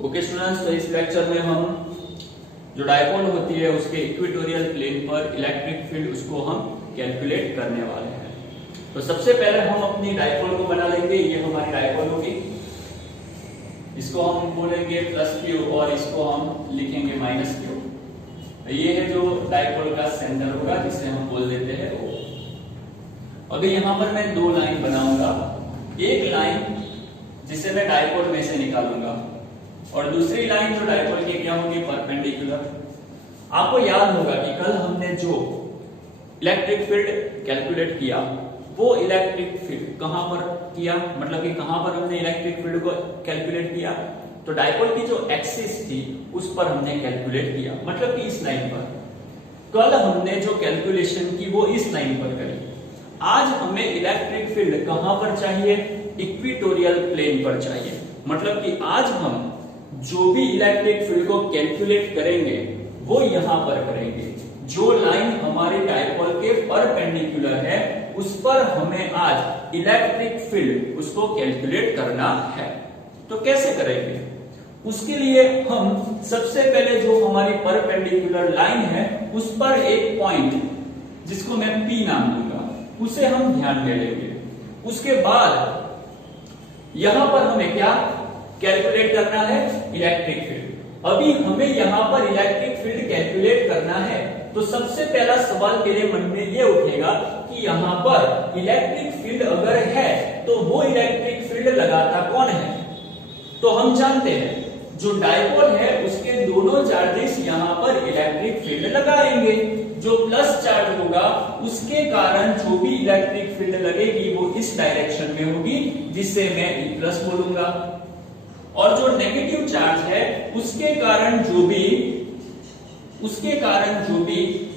Okay students, तो इस lecture में हम जो डायपोल होती है उसके इक्वेटोरियल प्लेन पर इलेक्ट्रिक फील्ड उसको हम कैलकुलेट करने वाले हैं। तो सबसे पहले हम अपनी डायपोल को बना लेंगे। ये हमारी डायपोल होगी, इसको हम बोलेंगे प्लस क्यू और इसको हम लिखेंगे माइनस क्यू। ये है जो डायपोल का सेंटर होगा जिसे हम बोल देते हैं O। अभी यहाँ पर मैं दो लाइन बनाऊंगा, एक लाइन जिसे मैं डायपोल में से निकालूंगा और दूसरी लाइन जो डायपोल की क्या होगी, परपेंडिकुलर। आपको याद होगा कि कल हमने जो इलेक्ट्रिक फील्ड कैलकुलेट किया वो इलेक्ट्रिक फील्ड कहां पर किया, मतलब कि कहां पर हमने इलेक्ट्रिक फील्ड को कैलकुलेट किया, तो डायपोल की जो एक्सिस थी उस पर हमने कैलकुलेट किया, मतलब कि इस लाइन पर। कल हमने जो कैलकुलेशन की वो इस लाइन पर करी। आज हमें इलेक्ट्रिक फील्ड कहां पर चाहिए, इक्वेटोरियल प्लेन पर चाहिए। मतलब कि आज हम जो भी इलेक्ट्रिक फील्ड को कैलकुलेट करेंगे वो यहां पर करेंगे। जो लाइन हमारे डायपोल के परपेंडिकुलर है उस पर हमें आज इलेक्ट्रिक फील्ड उसको कैलकुलेट करना है। तो कैसे करेंगे, उसके लिए हम सबसे पहले जो हमारी परपेंडिकुलर लाइन है उस पर एक पॉइंट जिसको मैं P नाम दूंगा उसे हम ध्यान में लेंगे। उसके बाद यहां पर हमें क्या कैलकुलेट करना है, इलेक्ट्रिक फील्ड। अभी हमें यहां पर इलेक्ट्रिक फील्ड कैलकुलेट करना है तो सबसे पहला सवाल तेरे मन में ये उठेगा कि यहां पर इलेक्ट्रिक फील्ड अगर है तो वो इलेक्ट्रिक फील्ड लगाता कौन है। तो हम जानते हैं जो डायपोल है उसके दोनों चार्जेस यहां पर इलेक्ट्रिक फील्ड लगाएंगे। जो प्लस चार्ज होगा उसके कारण जो भी इलेक्ट्रिक फील्ड लगेगी वो इस डायरेक्शन में होगी जिसे मैं E प्लस बोलूंगा। और जो नेगेटिव चार्ज है उसके कारण जो भी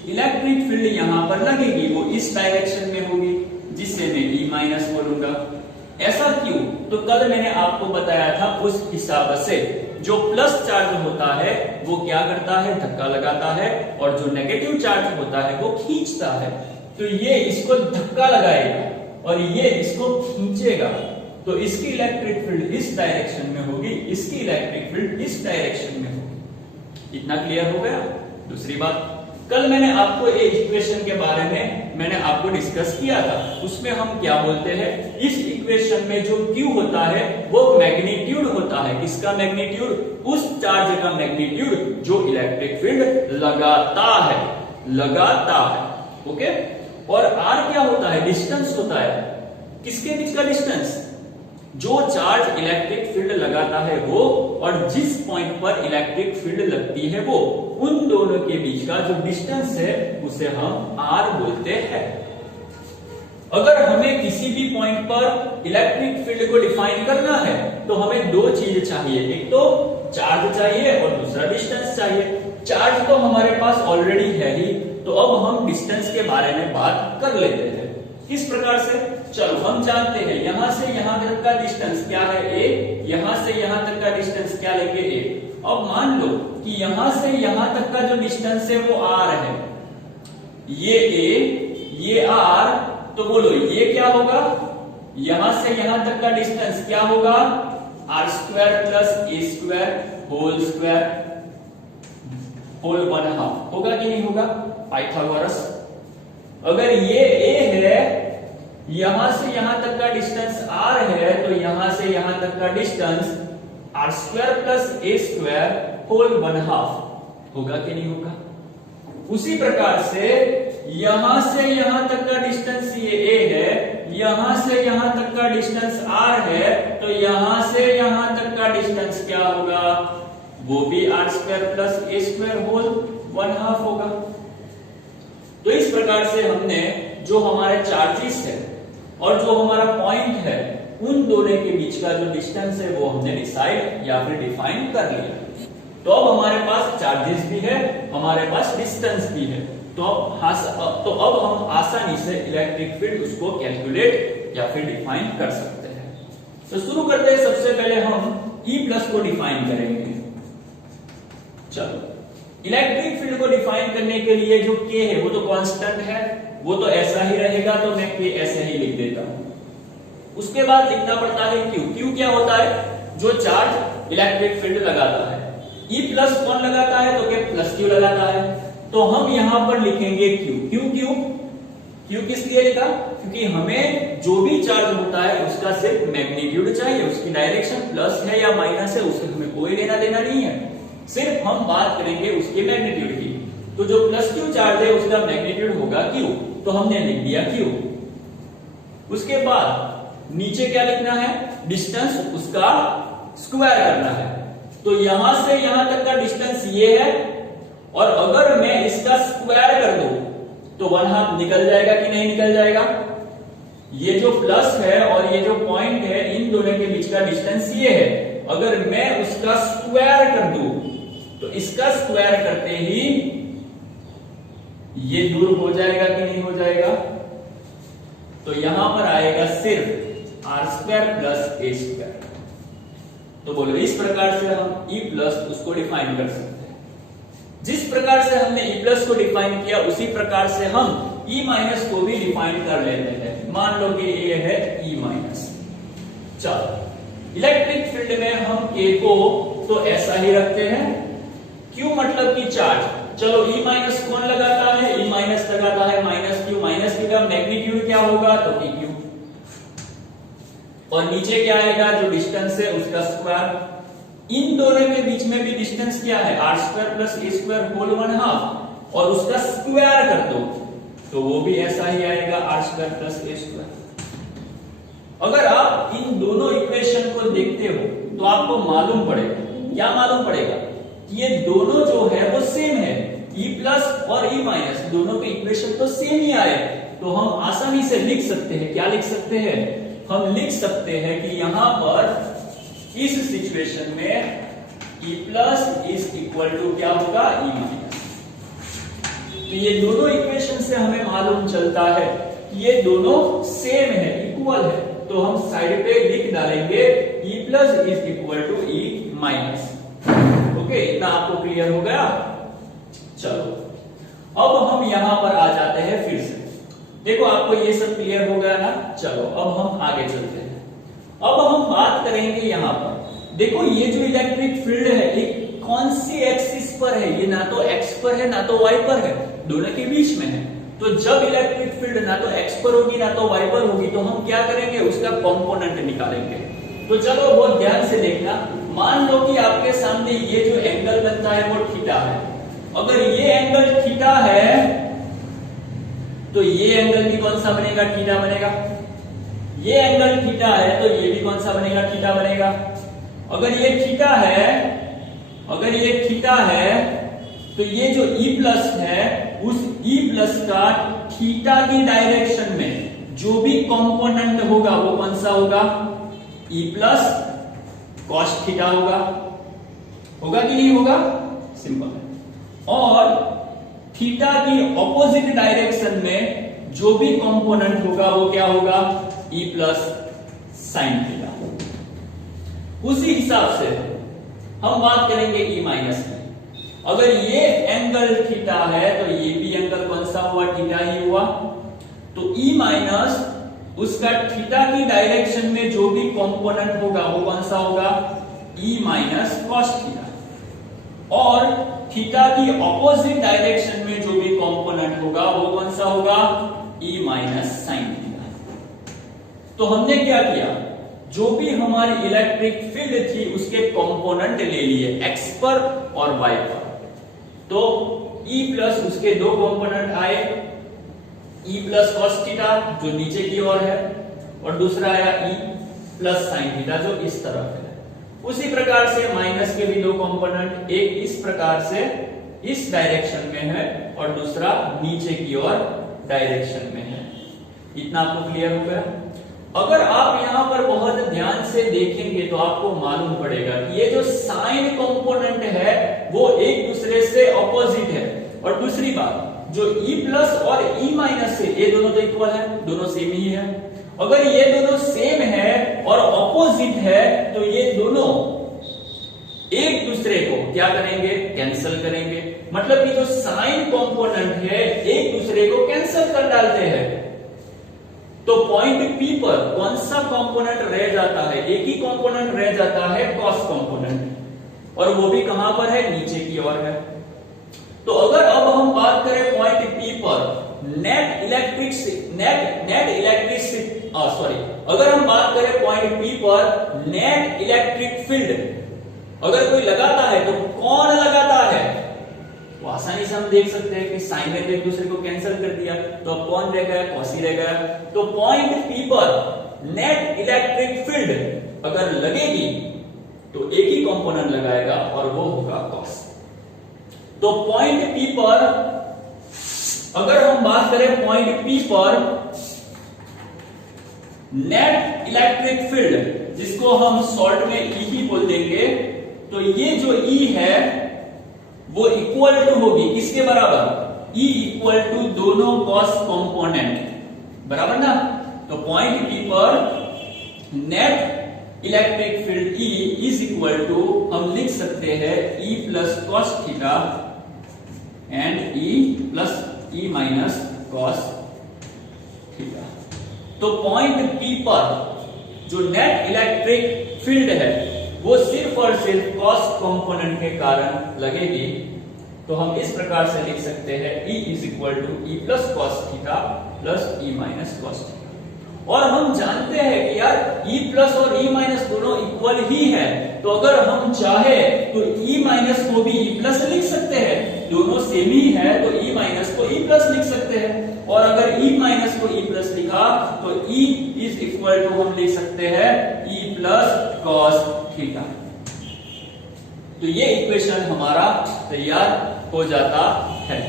इलेक्ट्रिक फील्ड यहां पर लगेगी वो इस डायरेक्शन में होगी जिसे मैं E माइनस बोलूंगा। ऐसा क्यों, तो कल मैंने आपको बताया था उस हिसाब से जो प्लस चार्ज होता है वो क्या करता है, धक्का लगाता है, और जो नेगेटिव चार्ज होता है वो खींचता है। तो ये इसको धक्का लगाएगा और ये इसको खींचेगा, तो इसकी इलेक्ट्रिक फील्ड इस डायरेक्शन में होगी, इसकी इलेक्ट्रिक फील्ड इस डायरेक्शन में होगी। इतना क्लियर हो गया। दूसरी बात, कल मैंने आपको एक इक्वेशन के बारे में मैंने आपको डिस्कस किया था, उसमें हम क्या बोलते हैं, इस इक्वेशन में जो Q होता है वो मैग्नीट्यूड होता है। किसका मैग्नीट्यूड, उस चार्ज का मैग्नीट्यूड जो इलेक्ट्रिक फील्ड लगाता है। ओके, और R क्या होता है, डिस्टेंस होता है। किसके बीच का डिस्टेंस, जो चार्ज इलेक्ट्रिक फील्ड लगाता है वो और जिस पॉइंट पर इलेक्ट्रिक फील्ड लगती है वो, उन दोनों के बीच का जो डिस्टेंस है उसे हम R बोलते हैं। अगर हमें किसी भी पॉइंट पर इलेक्ट्रिक फील्ड को डिफाइन करना है तो हमें दो चीज चाहिए, एक तो चार्ज चाहिए और दूसरा डिस्टेंस चाहिए। चार्ज तो हमारे पास ऑलरेडी है ही, तो अब हम डिस्टेंस के बारे में बात कर लेते हैं। किस प्रकार से, चलो हम जानते हैं यहां से यहां तक का डिस्टेंस क्या है A, यहां से यहां तक का डिस्टेंस क्या लेंगे A। अब मान लो कि यहां से यहां तक का जो डिस्टेंस है वो R है, ये A ये R, तो बोलो ये क्या होगा, यहां से यहां तक का डिस्टेंस क्या होगा, R square plus A square whole square whole 1/2 होगा कि नहीं होगा, पाइथागोरस। अगर ये A है, यहां से यहां तक का डिस्टेंस R है, तो यहां से यहां तक का distance R square plus A square whole 1/2 होगा कि नहीं होगा। उसी प्रकार से यहां से यहां तक का डिस्टेंस ये A है, यहां से यहां तक का डिस्टेंस R है, तो यहां से यहां तक का डिस्टेंस क्या होगा, वो भी R square plus A square whole 1/2 होगा। तो इस प्रकार से हमने जो हमारे चार्जेस है और जो हमारा पॉइंट है उन दोनों के बीच का जो डिस्टेंस है वो हमने डिसाइड या फिर डिफाइन कर लिया। तो अब हमारे पास चार्जेस भी है, हमारे पास डिस्टेंस भी है, तो अब हम आसानी से इलेक्ट्रिक फील्ड उसको कैलकुलेट या फिर डिफाइन कर सकते हैं। तो शुरू करते हैं, सबसे पहले हम E प्लस को डिफाइन करेंगे। चलो, इलेक्ट्रिक फील्ड को डिफाइन करने के लिए जो K है वो तो कांस्टेंट है, वो तो ऐसा ही रहेगा, तो मैं K ऐसे ही लिख देता हूं। उसके बाद लिखना पड़ता है Q। Q क्या होता है, जो चार्ज इलेक्ट्रिक फील्ड लगाता है। E प्लस कौन लगाता है? तो क्या प्लस क्यू लगाता है। तो हम यहां पर लिखेंगे क्यू। क्यू किस लिए लिखा? क्योंकि हमें जो भी चार्ज होता है उसका सिर्फ मैग्नीट्यूड चाहिए, उसकी डायरेक्शन प्लस है या माइनस है उससे हमें कोई लेना देना नहीं है, सिर्फ हम बात करेंगे उसके मैग्नीट्यूड की। तो जो प्लस क्यू चार्ज है उसका मैग्नीट्यूड होगा क्यू, तो हमने लिख दिया क्यू। उसके बाद नीचे क्या लिखना है? डिस्टेंस उसका स्क्वायर करना है। तो यहां से यहां तक का डिस्टेंस ये है, और अगर मैं इसका स्क्वायर कर दूं तो 1/2 निकल जाएगा कि नहीं निकल जाएगा? ये जो प्लस है और ये जो पॉइंट है इन दोनों के बीच का डिस्टेंस ये है, अगर मैं उसका स्क्वायर कर दूं तो इसका स्क्वायर करते ही ये दूर हो जाएगा कि नहीं हो जाएगा? तो यहां पर आएगा सिर्फ r² प्लस a²। तो बोलो इस प्रकार से हम E प्लस उसको डिफाइन कर सकते हैं। जिस प्रकार से हमने E प्लस को डिफाइन किया उसी प्रकार से हम E माइनस को भी डिफाइन कर लेते हैं। मान लो कि ये है E माइनस। चलो इलेक्ट्रिक फील्ड में हम K को तो ऐसा ही रखते हैं, Q मतलब कि चार्ज। चलो E माइनस कौन लगाता है? E माइनस लगाता है माइनस क्यू। माइनस क्यू का मैग्नीट्यूड क्या होगा? तो PQ। और नीचे क्या आएगा? जो डिस्टेंस है उसका स्क्वायर। इन दोनों के बीच में भी डिस्टेंस क्या है? r² प्लस a² होल 1/2, और उसका स्क्वायर कर दो तो वो भी ऐसा ही आएगा r² प्लस a²। अगर आप इन दोनों इक्वेशन को देखते हो तो आपको मालूम पड़ेगा, क्या मालूम पड़ेगा? कि ये दोनों जो है वो सेम है। E प्लस और E माइनस दोनों के इक्वेशन तो सेम ही आए, तो हम आसानी से लिख सकते हैं। क्या लिख सकते हैं? हम लिख सकते हैं कि यहां पर इस सिचुएशन में E plus is equal to क्या होगा? E minus. तो ये दोनों इक्वेशन से हमें मालूम चलता है कि ये दोनों सेम है, इक्वल है। तो हम साइड पे लिख डालेंगे E plus is equal to E minus. Okay, इतना आपको क्लियर हो गया? चलो अब हम यहां पर आ जाते हैं फिर से। देखो आपको ये सब क्लियर हो गया ना? चलो अब हम आगे चलते हैं। अब हम बात करेंगे यहां पर। देखो ये जो इलेक्ट्रिक फील्ड है ये कौन सी एक्सिस पर है? ये ना तो एक्स पर है ना तो वाई पर है, दोनों के बीच में है। तो जब इलेक्ट्रिक फील्ड ना तो एक्स पर होगी ना तो वाई पर होगी तो हम क्या करेंगे? उसका कंपोनेंट निकालेंगे। तो चलो बहुत ध्यान से देखना। मान लो कि आपके सामने ये जो एंगल बनता है वो थीटा है। अगर ये एंगल थीटा है तो ये एंगल भी कौन सा बनेगा? थीटा बनेगा। ये एंगल थीटा है तो ये भी कौन सा बनेगा? थीटा बनेगा। अगर ये थीटा है, अगर ये थीटा है तो ये जो E प्लस है उस E प्लस का थीटा की डायरेक्शन में जो भी कंपोनेंट होगा वो कौन सा होगा? E प्लस कॉस थीटा होगा। होगा कि नहीं होगा? सिंपल है। और थीटा की ऑपोजिट डायरेक्शन में जो भी कंपोनेंट होगा वो क्या होगा? E plus sine theta. उसी हिसाब से हम बात करेंगे E माइनस की। अगर ये एंगल थीटा है तो ये भी एंगल कौन सा हुआ? थीटा ही हुआ। तो E माइनस उसका थीटा की डायरेक्शन में जो भी कंपोनेंट होगा वो कौन सा होगा? E minus cos theta. और थीटा की ऑपोजिट डायरेक्शन में जो भी कंपोनेंट होगा वो कौन सा होगा? E minus sine theta. तो हमने क्या किया? जो भी हमारी इलेक्ट्रिक फील्ड थी उसके कंपोनेंट ले लिए एक्स पर और वाई पर। तो E प्लस उसके दो कंपोनेंट आए, E प्लस कॉस थीटा जो नीचे की ओर है और दूसरा आया E प्लस साइन थीटा जो इस तरफ है। उसी प्रकार से माइनस के भी दो कंपोनेंट, एक इस प्रकार से इस डायरेक्शन में है और दूसरा नीचे की ओर डायरेक्शन में है। इतना आपको क्लियर हो गया? अगर आप यहां पर बहुत ध्यान से देखेंगे तो आपको मालूम पड़ेगा कि ये जो साइन कंपोनेंट है वो एक दूसरे से ऑपोजिट है। और दूसरी बात, जो E प्लस और E माइनस है ये दोनों तो इक्वल है, दोनों सेम ही है। अगर ये दोनों सेम है और ऑपोजिट है तो ये दोनों एक दूसरे को क्या करेंगे? कैंसिल करेंगे। मतलब कि जो साइन कंपोनेंट है एक दूसरे को कैंसिल कर डालते हैं। तो पॉइंट P पर कौन सा कंपोनेंट रह जाता है? एक ही कंपोनेंट रह जाता है, कॉस कंपोनेंट, और वो भी कहां पर है? नीचे की ओर है। तो अगर अब हम बात करें पॉइंट P पर अगर हम बात करें पॉइंट P पर नेट इलेक्ट्रिक फील्ड अगर कोई लगाता है तो कौन लगाता है? तो आसानी से हम देख सकते हैं कि साइन में एक दूसरे को कैंसिल कर दिया, तो अब कौन रह गया? कॉस ही रह गया। तो पॉइंट P पर नेट इलेक्ट्रिक फील्ड अगर लगेगी तो एक ही कंपोनेंट लगाएगा और वो होगा कॉस। तो पॉइंट P पर अगर हम बात करें पॉइंट P पर नेट इलेक्ट्रिक फील्ड, जिसको हम शॉर्ट में E ही बोल देंगे, तो ये जो E है वो इक्वल टू होगी किसके बराबर? E इक्वल टू दोनों कॉस कंपोनेंट, बराबर ना। तो पॉइंट P पर net electric field E is equal to हम लिख सकते हैं E plus cos theta and E plus E minus cos theta. तो पॉइंट P पर जो नेट इलेक्ट्रिक फील्ड है वो सिर्फ और सिर्फ कॉस कंपोनेंट के कारण लगेगी। तो हम इस प्रकार से लिख सकते हैं E is equal to E plus cos theta plus E minus cos theta. और हम जानते हैं कि यार E प्लस और E माइनस दोनों इक्वल ही है, तो अगर हम चाहे तो E माइनस को भी E प्लस लिख सकते हैं, दोनों सेम ही है तो E माइनस को E प्लस लिख सकते हैं। और अगर E माइनस को E प्लस लिखा तो E इज इक्वल टू हम लिख सकते हैं E प्लस कॉस थीटा। तो ये इक्वेशन हमारा तैयार हो जाता है।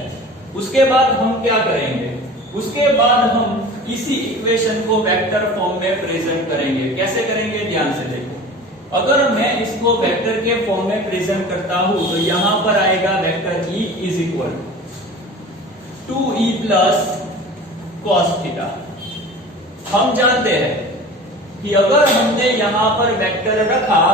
उसके बाद हम क्या करेंगे? उसके बाद हम इसी इक्वेशन को वेक्टर फॉर्म में प्रेजेंट करेंगे। कैसे करेंगे? ध्यान से देखो। अगर मैं इसको वेक्टर के फॉर्म में प्रेजेंट करता हूं तो यहां पर आएगा vector E is equal 2E plus cos theta. हम जानते हैं कि अगर हमने यहां पर वेक्टर रखा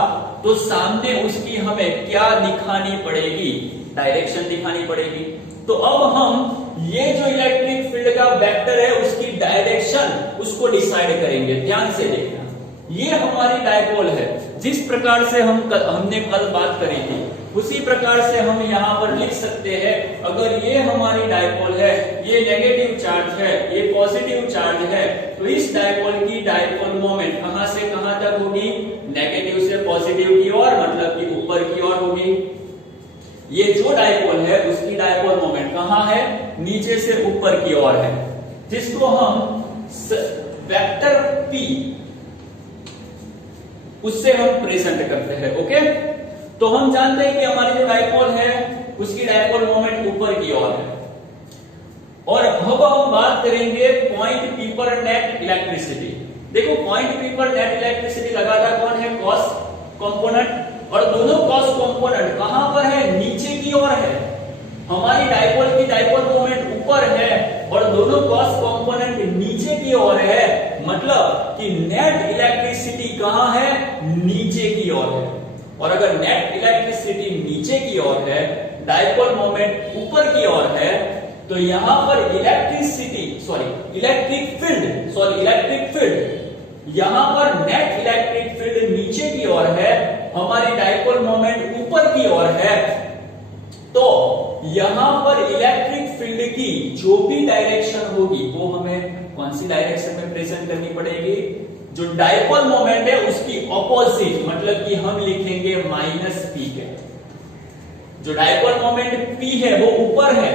तो सामने उसकी हमें क्या दिखानी पड़ेगी? डायरेक्शन दिखानी पड़ेगी। तो अब हम ये जो इलेक्ट्रिक फील्ड का वेक्टर है उसकी डायरेक्शन उसको डिसाइड करेंगे। ध्यान से देखना, ये हमारी डायपोल है। जिस प्रकार से हमने कल बात करी थी उसी प्रकार से हम यहां पर लिख सकते हैं। अगर ये हमारी डायपोल है, ये नेगेटिव चार्ज है, ये पॉजिटिव चार्ज है, तो इस डायपोल की डायपोल मोमेंट कहां से कहां तक होगी? नेगेटिव से पॉजिटिव की ओर, मतलब कि ऊपर की ओर होगी। ये जो डायपोल है उसकी डायपोल मोमेंट कहां है? नीचे से ऊपर की ओर है, जिसको हम वेक्टर P उससे हम प्रेजेंट करते हैं। ओके, तो हम जानते हैं कि हमारी जो डायपोल है उसकी डायपोल मोमेंट ऊपर की ओर है। और अब हम बात करेंगे पॉइंट P पर नेट इलेक्ट्रिसिटी। देखो पॉइंट P पर नेट इलेक्ट्रिसिटी लगाता कौन है? Cos component. और दोनों कॉस कंपोनेंट कहां पर है? नीचे की ओर है। हमारी डायपोल की डायपोल मोमेंट ऊपर है और दोनों कॉस कंपोनेंट नीचे की ओर है, मतलब कि नेट इलेक्ट्रिसिटी कहां है? नीचे की ओर है। और अगर नेट इलेक्ट्रिसिटी नीचे की ओर है, डायपोल मोमेंट ऊपर की ओर है, तो यहां पर इलेक्ट्रिक फील्ड यहां पर नेट इलेक्ट्रिक फील्ड नीचे की ओर है, हमारी डायपोल मोमेंट ऊपर की ओर है। तो यहां पर इलेक्ट्रिक फील्ड की जो भी डायरेक्शन होगी वो हमें कौन सी डायरेक्शन में प्रेजेंट करनी पड़ेगी? जो डायपोल मोमेंट है उसकी ऑपोजिट, मतलब कि हम लिखेंगे माइनस P के। जो डायपोल मोमेंट P है वो ऊपर है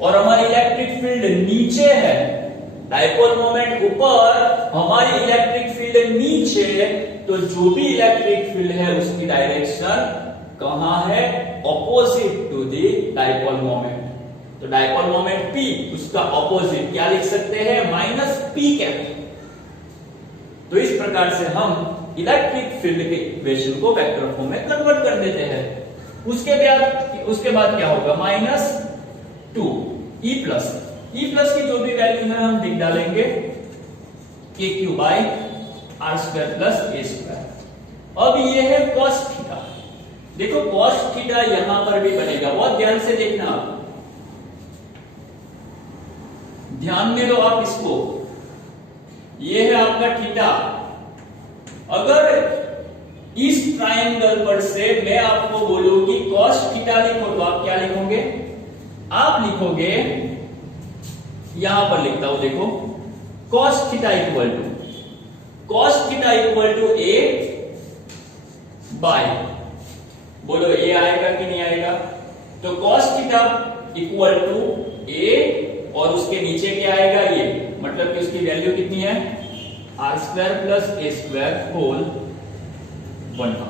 और हमारी इलेक्ट्रिक फील्ड नीचे है। डायपोल मोमेंट ऊपर, हमारी इलेक्ट्रिक फील्ड नीचे, तो जो भी इलेक्ट्रिक फील्ड है उसकी डायरेक्शन कहां है? Opposite to the dipole moment. तो डायपोल मोमेंट P उसका ऑपोजिट क्या लिख सकते हैं? Minus P cap. तो इस प्रकार से हम इलेक्ट्रिक फील्ड के इक्वेशन को वेक्टर फॉर्म में कन्वर्ट कर देते हैं। उसके बाद क्या होगा? माइनस 2 E प्लस की जो भी वैल्यू है हम लिख डालेंगे KQ by R square plus A square. अब ये है cos थीटा। देखो cos थीटा यहां पर भी बनेगा, बहुत ध्यान से देखना, ध्यान में लो आप इसको। ये है आपका थीटा। अगर इस ट्रायंगल पर से मैं आपको बोलूं कि cos थीटा लिखो तो आप क्या लिखोगे? आप लिखोगे, यहां पर लिखता हूं देखो, cos theta equal to a by, बोलो a आएगा कि नहीं आएगा? तो cos theta equal to a और उसके नीचे क्या आएगा? ये मतलब कि उसकी वैल्यू कितनी है? R square plus A square whole 1/2।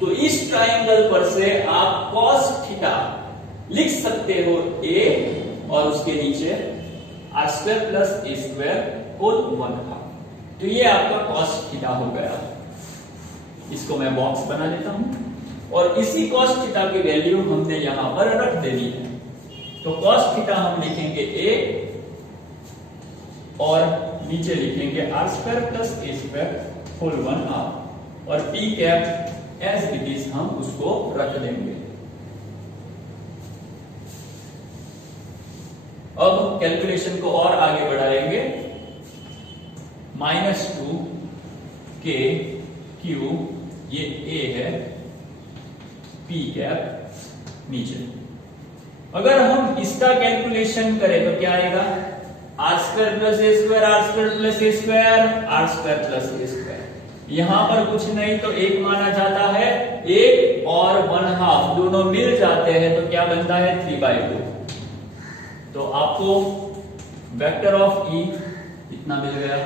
तो इस ट्रायंगल पर से आप cos थीटा लिख सकते हो a और उसके नीचे R square plus A square whole 1/2। तो ये आपका cos थीटा हो गया। इसको मैं बॉक्स बना लेता हूं और इसी cos थीटा की वैल्यू हमने यहां पर रख देनी है। तो cos थीटा हम लिखेंगे a और नीचे लिखेंगे R square plus A square whole 1/2 और p cap as it is हम उसको रख देंगे। अब कैलकुलेशन को और आगे बढ़ाएंगे। -2 k q, ये a है, p कैप नीचे। अगर हम इसका कैलकुलेशन करें तो क्या आएगा? R square plus A square, R square plus A square, R square plus A square. यहां पर कुछ नहीं तो एक माना जाता है, 1 और 1/2 दोनों मिल जाते हैं तो क्या बनता है? 3/2। तो आपको वेक्टर ऑफ E इतना मिल गया।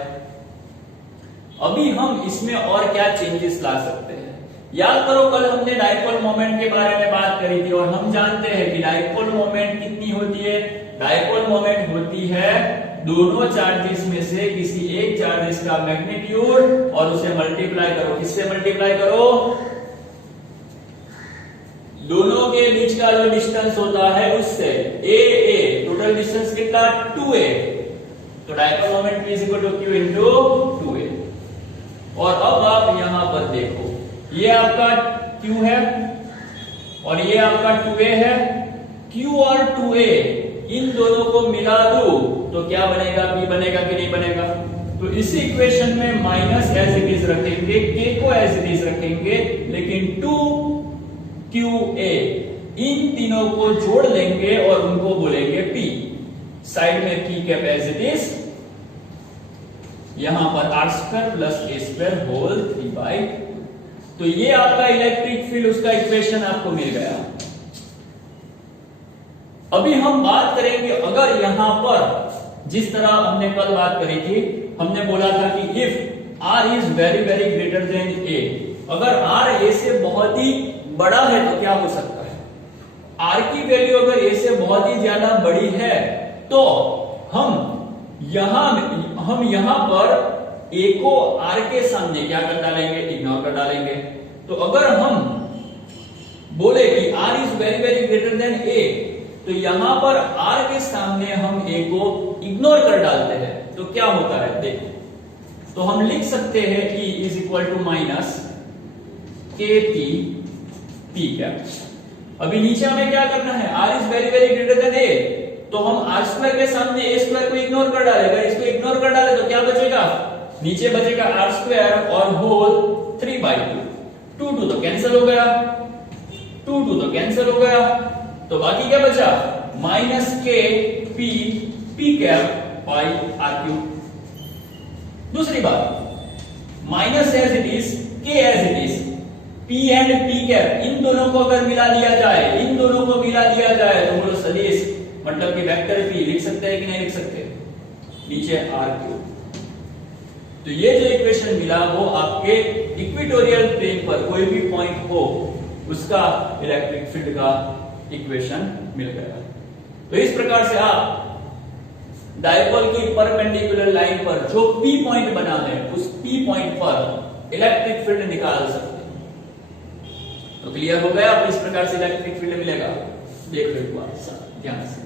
अभी हम इसमें और क्या चेंजेस ला सकते हैं? याद करो कल हमने डाइपोल मोमेंट के बारे में बात करी थी और हम जानते हैं कि डाइपोल मोमेंट कितनी होती है? डाइपोल मोमेंट होती है दोनों चार्जेस में से किसी एक चार्जेस का मैग्नीट्यूड और उसे मल्टीप्लाई करो। किससे मल्टीप्लाई करो? दोनों के बीच का जो डिस्टेंस होता है उससे। ए टोटल डिस्टेंस कितना? 2a। तो dipole moment P is equal to Q into 2a। और अब आप यहां पर देखो, ये आपका Q है और ये आपका 2a है। Q और 2a इन दोनों को मिला दो तो क्या बनेगा? P बनेगा कि नहीं बनेगा? तो इसी इक्वेशन में माइनस एज इट इज रखेंगे, k को एज इट इज रखेंगे, लेकिन 2qa इन तीनों को जोड़ लेंगे और उनको बोलेंगे P। साइड में P cap as it is, यहां पर R square plus A square whole 3/2। तो ये आपका इलेक्ट्रिक फील्ड, उसका इक्वेशन आपको मिल गया। अभी हम बात करेंगे, अगर यहां पर जिस तरह हमने कल बात करी थी, हमने बोला था कि if r is very very greater than a, अगर r a से बहुत ही बड़ा है तो क्या हो सकता है? r की वैल्यू अगर a से बहुत ही ज्यादा बड़ी है तो हम यहां पर a को r के सामने क्या कर डालेंगे? इग्नोर कर डालेंगे। तो अगर हम बोले कि r is very very greater than a, तो यहां पर r के सामने हम a को इग्नोर कर डालते हैं तो क्या होता है? देखो, तो हम लिख सकते हैं E is equal to minus KP P cap. अभी नीचे हमें क्या करना है? r is very very greater than a, तो हम r स्क्वायर के सामने a स्क्वायर को इग्नोर कर डालेगा। इसको इग्नोर कर डाले तो क्या बचेगा? नीचे बचेगा r स्क्वायर और होल 3/2। 2 तो कैंसिल हो गया, 2 तो कैंसिल हो गया, तो बाकी क्या बचा? Minus K p cap by r cube. दूसरी बात, minus as it is, K as it is, p and p cap इन दोनों को अगर मिला लिया जाए, तो बोलो सदिश मतलब कि वेक्टर पी लिख सकते हैं कि नहीं लिख सकते? नीचे आर क्यूब। तो ये जो इक्वेशन मिला वो आपके इक्वेटोरियल प्लेन पर कोई भी पॉइंट हो उसका इलेक्ट्रिक फील्ड का इक्वेशन मिल गया। तो इस प्रकार से आप डायपोल की परपेंडिकुलर लाइन पर जो P पॉइंट बना है उस P पॉइंट पर इलेक्ट्रिक फील्ड निकाल सकते हैं। तो क्लियर हो गया? अब इस प्रकार से इलेक्ट्रिक फील्ड मिलेगा। देख लो एक बार ध्यान से।